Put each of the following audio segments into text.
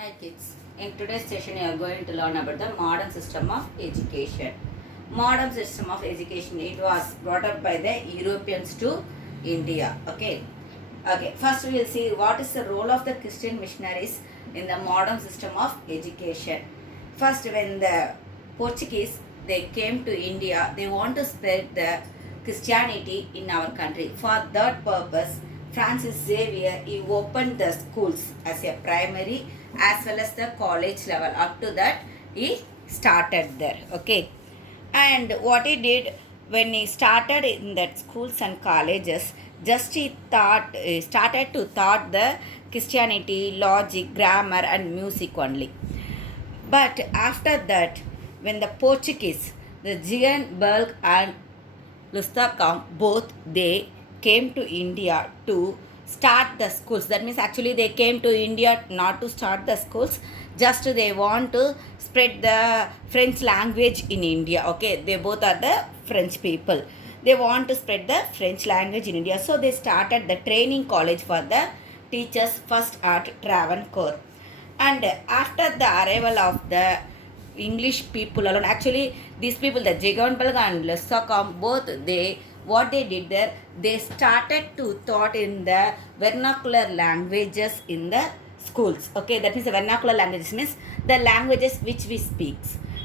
Hi kids, in today's session you are going to learn about the modern system of education. Modern system of education, it was brought up by the Europeans to India. Okay, first we will see what is the role of the Christian missionaries in the modern system of education. First, when the Portuguese they came to India, they want to spread the Christianity in our country. For that purpose, Francis Xavier he opened the schools as a primary as well as the college level. Up to that, he started there. Okay, and what he did when he started in that schools and colleges, just he thought started to taught the Christianity, logic, grammar, and music only. But after that, when the Portuguese, the Guianan and Lustakam, both they came to India to start the schools. That means actually they came to India not to start the schools, just they want to spread the French language in India. Okay, they both are the French people. They want to spread the French language in India. So they started the training college for the teachers first at Travancore. And after the arrival of the English people alone, actually these people, the Jigaunpalga and Lesakam, both they what they did there, they started to taught in the vernacular languages in the schools. Okay, that means the vernacular languages means the languages which we speak.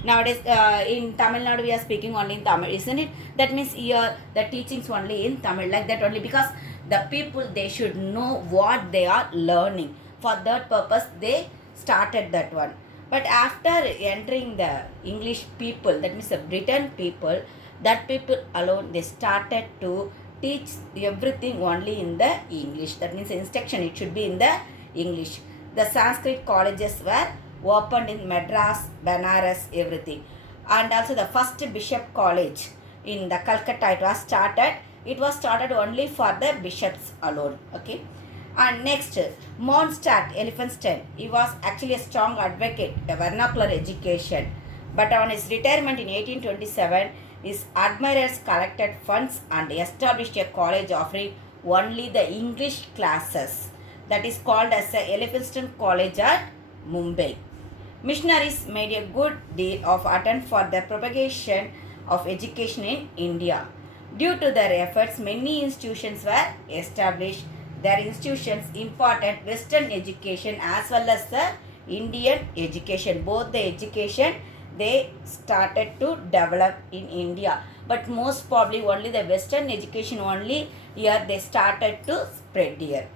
Nowadays, in Tamil Nadu we are speaking only in Tamil, isn't it? That means here the teachings only in Tamil, like that only, because the people they should know what they are learning. For that purpose, they started that one. But after entering the English people, that means the Britain people, that people alone, they started to teach everything only in the English. That means the instruction, it should be in the English. The Sanskrit colleges were opened in Madras, Banaras, everything. And also the first Bishop College in the Calcutta, it was started. It was started only for the bishops alone. Okay. And next, Mondstadt Elphinstone. He was actually a strong advocate of vernacular education. But on his retirement in 1827, his admirers collected funds and established a college offering only the English classes. That is called as the Elphinstone College at Mumbai. Missionaries made a good deal of attempt for the propagation of education in India. Due to their efforts, many institutions were established. Their institutions imparted Western education as well as the Indian education. Both the education they started to develop in India. But most probably only the Western education only here they started to spread here.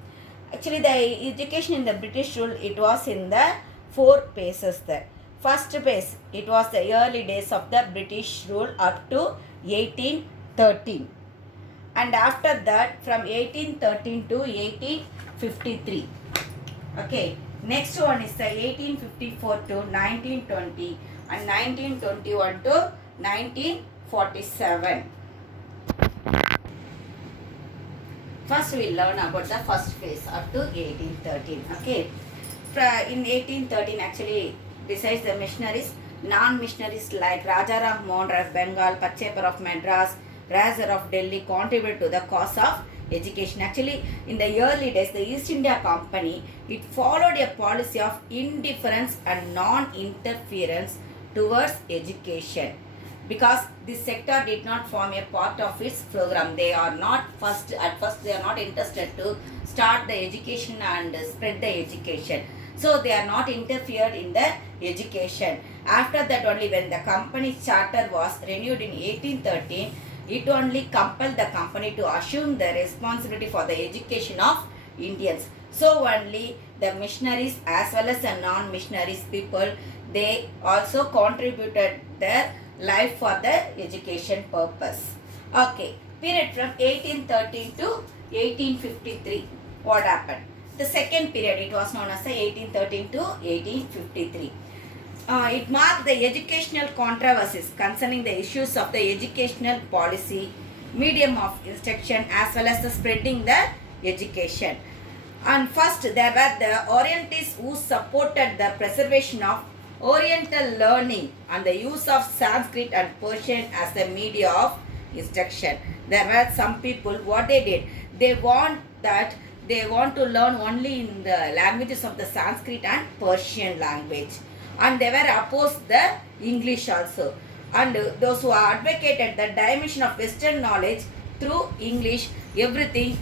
Actually, the education in the British rule, it was in the four phases there. First phase, it was the early days of the British rule up to 1813. And after that, from 1813 to 1853. Okay, next one is the 1854 to 1920 and 1921 to 1947. First we learn about the first phase up to 1813. Okay, in 1813 actually, besides the missionaries, non-missionaries like Rajaram Mohan of Bengal, Pachepar of Madras, Razor of Delhi contributed to the cause of education. Actually, in the early days, the East India Company, it followed a policy of indifference and non-interference towards education, because this sector did not form a part of its program. They are not at first they are not interested to start the education and spread the education. So they are not interfered in the education. After that only, when the company's charter was renewed in 1813, it only compelled the company to assume the responsibility for the education of Indians. So only the missionaries as well as the non-missionaries people, they also contributed their life for the education purpose. Okay, period from 1813 to 1853. What happened? The second period, it was known as the 1813 to 1853. It marked the educational controversies concerning the issues of the educational policy, medium of instruction as well as the spreading the education. And first there were the Orientalists who supported the preservation of Oriental learning and the use of Sanskrit and Persian as the media of instruction. There were some people, what they did, they want that they want to learn only in the languages of the Sanskrit and Persian language, and they were opposed the English also. And those who advocated the dimension of Western knowledge through English, everything,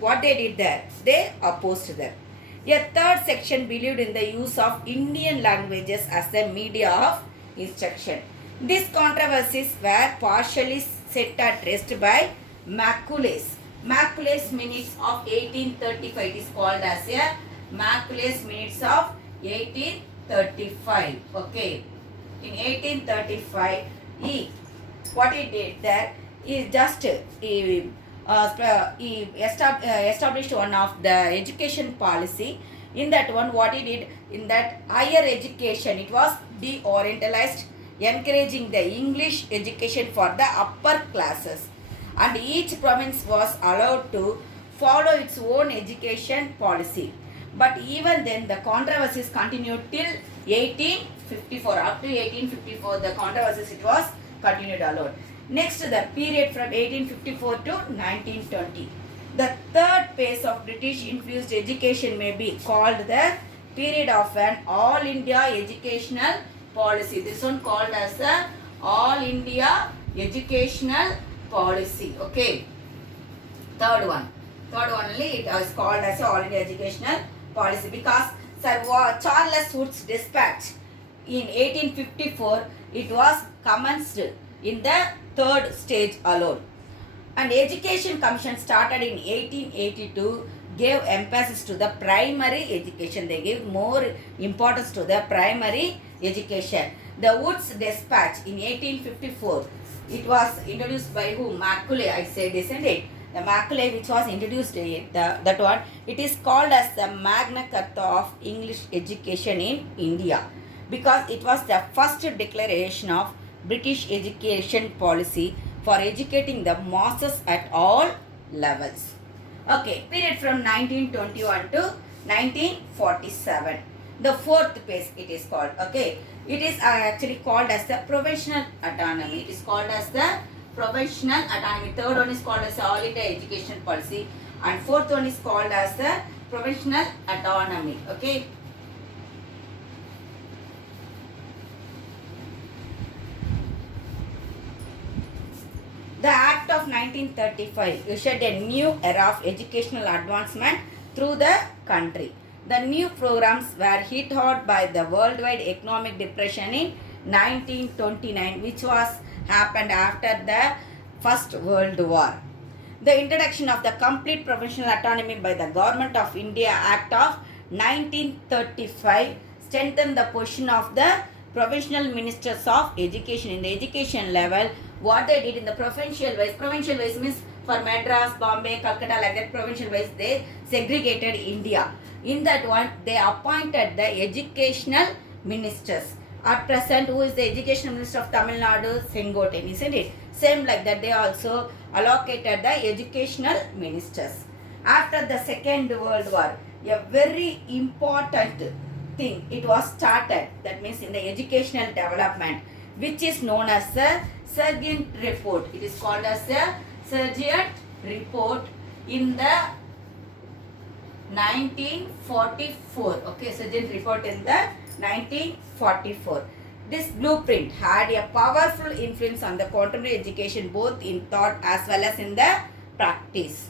what they did there, they opposed them. A third section believed in the use of Indian languages as a media of instruction. These controversies were partially set at rest by Macaulay's Minutes of 1835. It is called as a Macaulay's Minutes of 1835. Okay. In 1835, what he did there is just he established one of the education policy. In that one, what he did, in that higher education, it was de-orientalized, encouraging the English education for the upper classes, and each province was allowed to follow its own education policy. But even then, the controversies continued till 1854. Up to 1854, the controversies, it was continued allowed. Next, the period from 1854 to 1920. The third phase of British influenced education may be called the period of an all India educational policy. This one called as the all India educational policy. Okay. Third one only, it was called as all India educational policy because Sir Charles Wood's dispatch in 1854, it was commenced in the third stage alone. And Education Commission started in 1882, gave emphasis to the primary education. They gave more importance to the primary education. The Wood's dispatch in 1854, it was introduced by whom? Macaulay, I said, isn't it? The Macaulay, which was introduced, that one, it is called as the Magna Carta of English education in India, because it was the first declaration of British education policy for educating the masses at all levels. Okay, period from 1921 to 1947. The fourth phase, it is called. Okay, it is actually called as the provincial autonomy. It is called as the provincial autonomy. Third one is called as the all India education policy, and fourth one is called as the provincial autonomy. Okay. The Act of 1935 issued a new era of educational advancement through the country. The new programs were hit hard by the worldwide economic depression in 1929, which was happened after the First World War. The introduction of the complete provincial autonomy by the Government of India Act of 1935 strengthened the position of the provincial ministers of education in the education level. What they did in the provincial wise means for Madras, Bombay, Calcutta, like that provincial wise, they segregated India. In that one, they appointed the educational ministers. At present, who is the educational minister of Tamil Nadu? Sengotten, isn't it? Same like that, they also allocated the educational ministers. After the Second World War, a very important thing, it was started, that means in the educational development, which is known as the Sargent Report. It is called as the Sargent Report in the 1944. Okay, Sargent Report in the 1944. This blueprint had a powerful influence on the contemporary education, both in thought as well as in the practice.